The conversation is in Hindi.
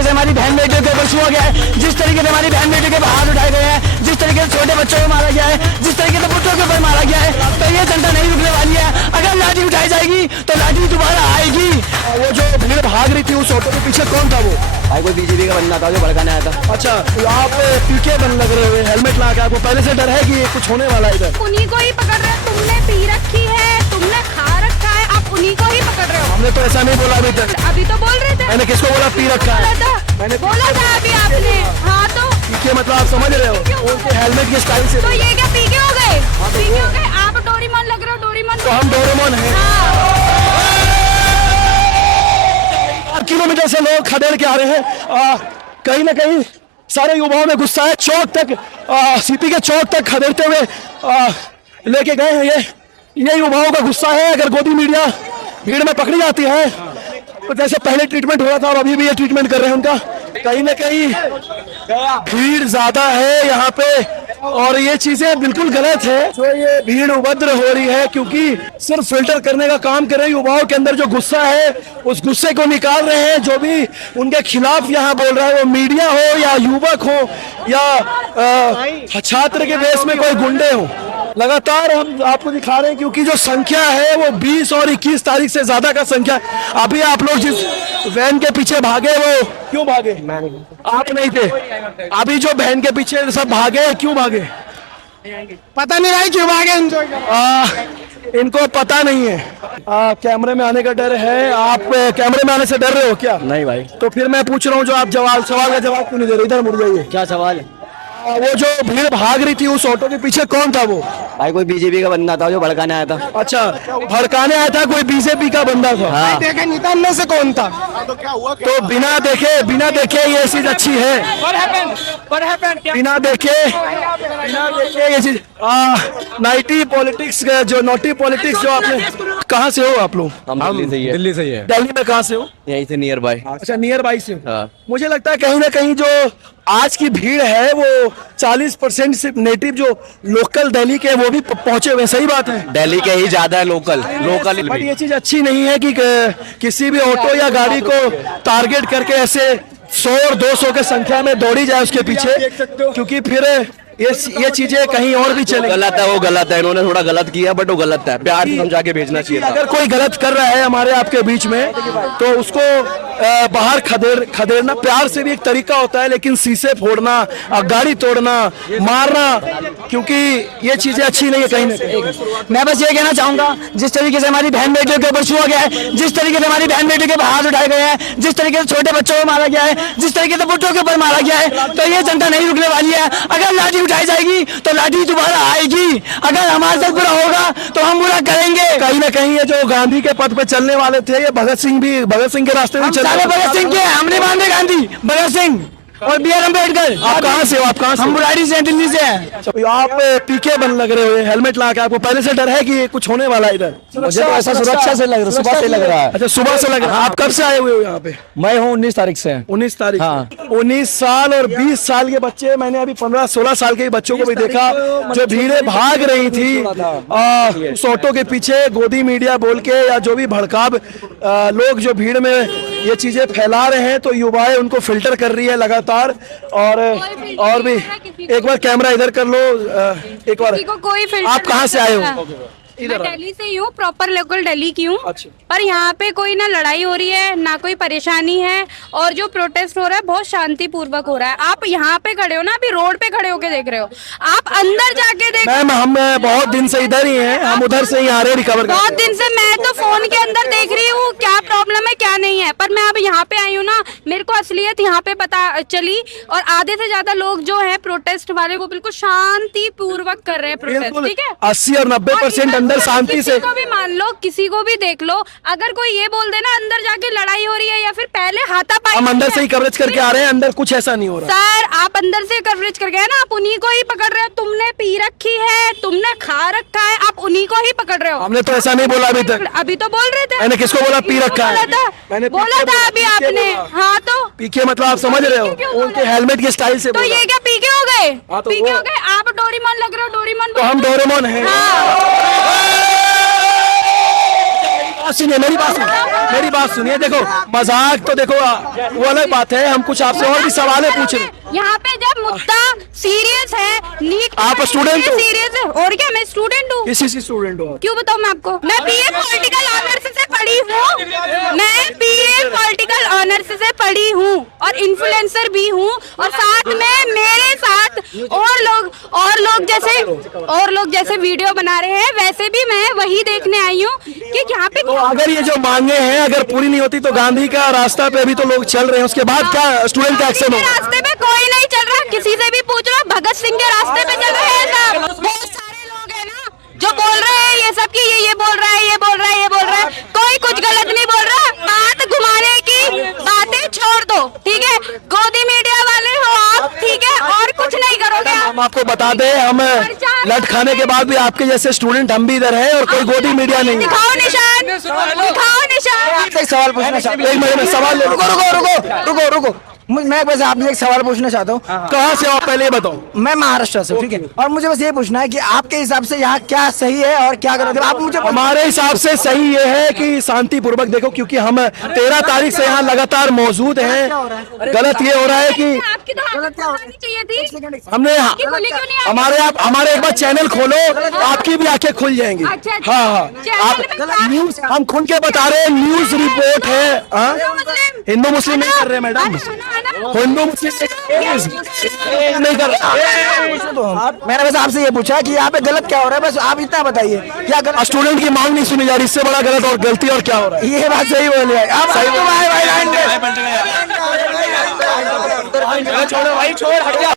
तरीके से हमारी बहन बेटियों के ऊपर छुआ गया है, जिस तरीके से हमारी बहन बेटियों के हाथ उठाए गए हैं, जिस तरीके से छोटे बच्चों को मारा गया है, जिस तरीके से बुढ़ों के ऊपर मारा गया है, तो ये जनता नहीं रुकने वाली है। अगर लाठी उठाई जाएगी तो लाठी दोबारा आएगी। वो जो भीड़ भाग रही थी उस ऑटो के पीछे कौन था वो? भाई कोई बीजेपी का बंदा था जो भड़काने आया था। अच्छा, आप पीके बन लग रहे हुए, हेलमेट लगा के, आपको पहले से डर है कि ये कुछ होने वाला है इधर? उन्हीं को ही पकड़ रहे हो, तुमने पी रखी है, तुमने खा रखा है, आप उन्हीं को ही पकड़ रहे हो। हमने तो ऐसा नहीं बोला अभी तक। अभी तो बोल रहे थे। मैंने किसको बोला पी रखा है? मैंने बोला था अभी आपने। हाँ तो पीके मतलब आप समझ रहे हो, उनके हेलमेट के स्टाइल से। तो ये क्या पीके हो गए? पीके हो गए? आप डोरेमोन लग रहे हो, डोरेमोन। तो हम डोरेमोन हैं। हाँ। किलोमीटर से लोग खदेड़ के आ रहे हैं, कहीं ना कहीं सारे युवाओं में गुस्सा है। चौक तक, सीपी के चौक तक खदेड़ते हुए लेके गए हैं। ये युवाओं का गुस्सा है। अगर गोदी मीडिया भीड़ में पकड़ी जाती है तो जैसे पहले ट्रीटमेंट हुआ था और अभी भी ये ट्रीटमेंट कर रहे हैं उनका, कहीं ना कहीं भीड़ ज्यादा है यहाँ पे और ये चीजें बिल्कुल गलत है जो ये भीड़ उपद्र हो रही है, क्योंकि सिर्फ फिल्टर करने का काम कर रहे हैं। युवाओं के अंदर जो गुस्सा है उस गुस्से को निकाल रहे हैं। जो भी उनके खिलाफ यहाँ बोल रहा है, वो मीडिया हो या युवक हो या छात्र के बेस में कोई गुंडे हो, लगातार हम आपको दिखा रहे हैं क्योंकि जो संख्या है वो 20 और 21 तारीख से ज्यादा का संख्या है। अभी आप लोग जिस वैन के पीछे भागे वो क्यों भागे? आप नहीं थे। अभी जो वैन के पीछे सब भागे क्यों भागे? पता नहीं भाई क्यों भागे। इनको पता नहीं है। कैमरे में आने का डर है। आप कैमरे में आने से डर रहे हो क्या? नहीं भाई। तो फिर मैं पूछ रहा हूँ, जो आप सवाल का जवाब क्यों नहीं दे रहे? इधर मुड़ जाइए। क्या सवाल है? वो जो भीड़ भाग रही थी उस ऑटो के पीछे कौन था वो? भाई कोई बीजेपी का बंदा था जो भड़काने आया था। अच्छा, भड़काने आया था, कोई बीजेपी का बंदा था। हाँ। देखा नहीं था अंदर से कौन था। तो बिना देखे ये चीज अच्छी है। बिना देखे ये चीज नाइटी पॉलिटिक्स, जो नोटी पॉलिटिक्स जो आपने। कहाँ से हो आप लोग? हम दिल्ली से ही है। दिल्ली में कहाँ से हो? यहीं से नियर बाय। अच्छा, नियर बाई से। हाँ। मुझे लगता है कहीं ना कहीं जो आज की भीड़ है वो 40% सिर्फ नेटिव जो लोकल दिल्ली के वो भी पहुंचे हुए। सही बात है, दिल्ली के ही ज्यादा है लोकल। बट ये चीज अच्छी नहीं है कि किसी भी ऑटो या गाड़ी को टारगेट करके ऐसे 100 और 200 के संख्या में दौड़ी जाए उसके पीछे, क्योंकि फिर ये चीजें कहीं और भी चले। गलत है, वो गलत है। इन्होंने थोड़ा गलत किया बट वो गलत है। प्यार से समझा के भेजना चाहिए था। अगर कोई गलत कर रहा है हमारे आपके बीच में तो उसको बाहर खदेड़ना प्यार से भी एक तरीका होता है, लेकिन शीशे फोड़ना, गाड़ी तोड़ना, मारना, क्योंकि ये चीजें अच्छी नहीं है कहीं ना कहीं। मैं बस ये कहना चाहूंगा, जिस तरीके से हमारी बहन बेटियों के ऊपर छुआ गया है, जिस तरीके से हमारी बहन बेटियों के हाथ उठाए गए हैं, जिस तरीके से छोटे बच्चों को मारा गया है, जिस तरीके से बुढ़ों के ऊपर मारा गया है, तो ये जनता नहीं रुकने वाली है। अगर लाठी उठाई जाएगी तो लाठी दोबारा आएगी। अगर हमारे साथ बुरा होगा तो हम बुरा करेंगे। कहीं ना कहीं ये जो गांधी के पथ पे चलने वाले थे, ये भगत सिंह के रास्ते में चल। सारे भगत सिंह के, हमने माने गांधी, भगत सिंह और बी.आर. अम्बेडकर। आप कहाँ से हो? आप कहाँ से? हम बुराड़ी से, दिल्ली से हैं। आप पीके बन लग रहे हुए, हेलमेट लगा के, आपको पहले से डर है कि कुछ होने वाला है इधर? मुझे तो ऐसा सुरक्षा से लग रहा है, सुबह से लग रहा है। अच्छा, सुबह से लग रहा है। आप कब से आए हुए हो यहाँ पे? मैं हूँ 19 तारीख से। 19 तारीख। हाँ। 19 साल और 20 साल के बच्चे, मैंने अभी 15-16 साल के बच्चों को भी देखा जो भीड़ें भाग रही थी उस ऑटो के पीछे, गोदी मीडिया बोल के या जो भी भड़काव लोग जो भीड़ में ये चीजें फैला रहे हैं, तो युवाएं उनको फिल्टर कर रही है लगातार। और भी एक बार कैमरा इधर कर लो, एक बार। आप कहाँ से आए हो? मैं दिल्ली से ही हूँ, प्रॉपर लोकल दिल्ली की हूँ। अच्छा। पर यहाँ पे कोई ना लड़ाई हो रही है ना कोई परेशानी है, और जो प्रोटेस्ट हो रहा है बहुत शांति पूर्वक हो रहा है। आप यहाँ पे खड़े हो ना, अभी रोड पे खड़े होके देख रहे हो, आप अंदर जाके देख। मैम, हम बहुत दिन से इधर ही हैं, हम उधर से ही आ रहे हैं रिकवर करके। बहुत दिन से मैं तो फोन के अंदर देख रही हूँ क्या प्रॉब्लम है क्या नहीं है, पर मैं अब यहाँ पे आई हूँ ना, मेरे को असलियत यहाँ पे पता चली। और आधे से ज्यादा लोग जो है प्रोटेस्ट वाले वो बिल्कुल शांति पूर्वक कर रहे हैं प्रोटेस्ट। ठीक है, 80 और 90% अंदर शांति से। किसी को भी मान लो, किसी को भी देख लो, अगर कोई ये बोल देना अंदर जाके लड़ाई हो रही है या फिर पहले हाथापाई, हम अंदर से ही कवरेज करके आ रहे हैं, अंदर कुछ ऐसा नहीं हो रहा। सर आप अंदर से कवरेज कर गए ना, आप उन्हीं को ही पकड़ रहे हो। तुमने पी रखी है, तुमने खा रखा है, आप उन्हीं को ही पकड़ रहे हो। हमने तो ऐसा नहीं बोला अभी तक। अभी तो बोल रहे थे। मैंने किसको बोला पी रखा है? मैंने बोला था अभी आपने। हाँ तो पीके मतलब आप समझ रहे हो, उनके हेलमेट के स्टाइल से। तो ये क्या पीके हो गए? हाँ, तो पीके हो गए? आप डोरेमोन लग रहे हो, डोरेमोन। तो हम डोरेमोन हैं। हाँ। मेरी बात सुनिए। मेरी बात सुनिए, देखो मजाक तो देखो वो अलग बात है, हम कुछ आपसे और भी सवाल पूछ रहे हैं। यहाँ पे जब मुद्दा सीरियस है, नीट आप स्टूडेंट हो? सीरियस है, और क्या मैं स्टूडेंट हूँ। किस चीज की स्टूडेंट हो? क्यों बताऊँ मैं आपको, मैं बीए पॉलिटिकल ऑनर्स से पढ़ी हूँ, मैं बीए पॉलिटिकल ऑनर्स से पढ़ी हूँ और इन्फ्लुएंसर भी हूँ, और साथ में मेरे साथ और लोग जैसे वीडियो बना रहे हैं, वैसे भी मैं वही देखने आई हूँ कि यहाँ पे तो अगर ये जो मांगे हैं अगर पूरी नहीं होती तो गांधी का रास्ता पे भी तो लोग चल रहे हैं, उसके बाद क्या स्टूडेंट का एक्शन होगा? रास्ते पे कोई नहीं चल रहा, किसी से भी पूछ लो, भगत सिंह के रास्ते पे चल रहे हैं सब। बहुत सारे लोग हैं ना जो बोल रहे हैं ये सब की ये बोल रहा है, ये बोल रहा है, ये बोल रहा है, कोई कुछ गलत नहीं बोल रहा। बात घुमाने की बातें छोड़ दो, ठीक है, गोदी मीडिया वाले हो आप, ठीक है, और कुछ नहीं करोगे आप। हम आपको बता दें, हम लट खाने के बाद भी आपके जैसे स्टूडेंट हम भी इधर हैं और कोई गोदी मीडिया नहीं है। दिखाओ निशान, दिखाओ निशान। आपसे एक सवाल पूछना चाहता हूँ। एक मिनट में सवाल ले, रुको। मैं बस आपसे एक सवाल पूछना चाहता हूँ। कहाँ से हो आप पहले ये बताओ। मैं महाराष्ट्र से हूँ, ठीक है, और मुझे बस ये पूछना है कि आपके हिसाब से यहाँ क्या सही है और क्या गलत है, आप मुझे हमारे हिसाब से सही ये है कि शांतिपूर्वक देखो, क्योंकि हम 13 तारीख से यहाँ लगातार मौजूद हैं। गलत ये हो रहा है कि आपकी तो गलत चाहिए थी, हमने बोली क्यों नहीं आप? हमारे एक बार चैनल खोलो, आपकी भी आंखें खुल जाएंगी। अच्छा, अच्छा। हाँ, चैनल में आप न्यूज हम खुल के बता रहे हैं, न्यूज रिपोर्ट है। हाँ? हिंदू मुस्लिम नहीं कर रहे मैडम, हिंदू मुस्लिम नहीं कर रहे। मैंने बस आपसे ये पूछा कि यहाँ पे गलत क्या हो रहा है, बस आप इतना बताइए क्या गलत। स्टूडेंट की मांग नहीं सुनी जा रही, इससे बड़ा गलत और गलती और क्या हो रहा है? ये बात सही बोली है आप। छोड़ो भाई, छोड़ हट जा।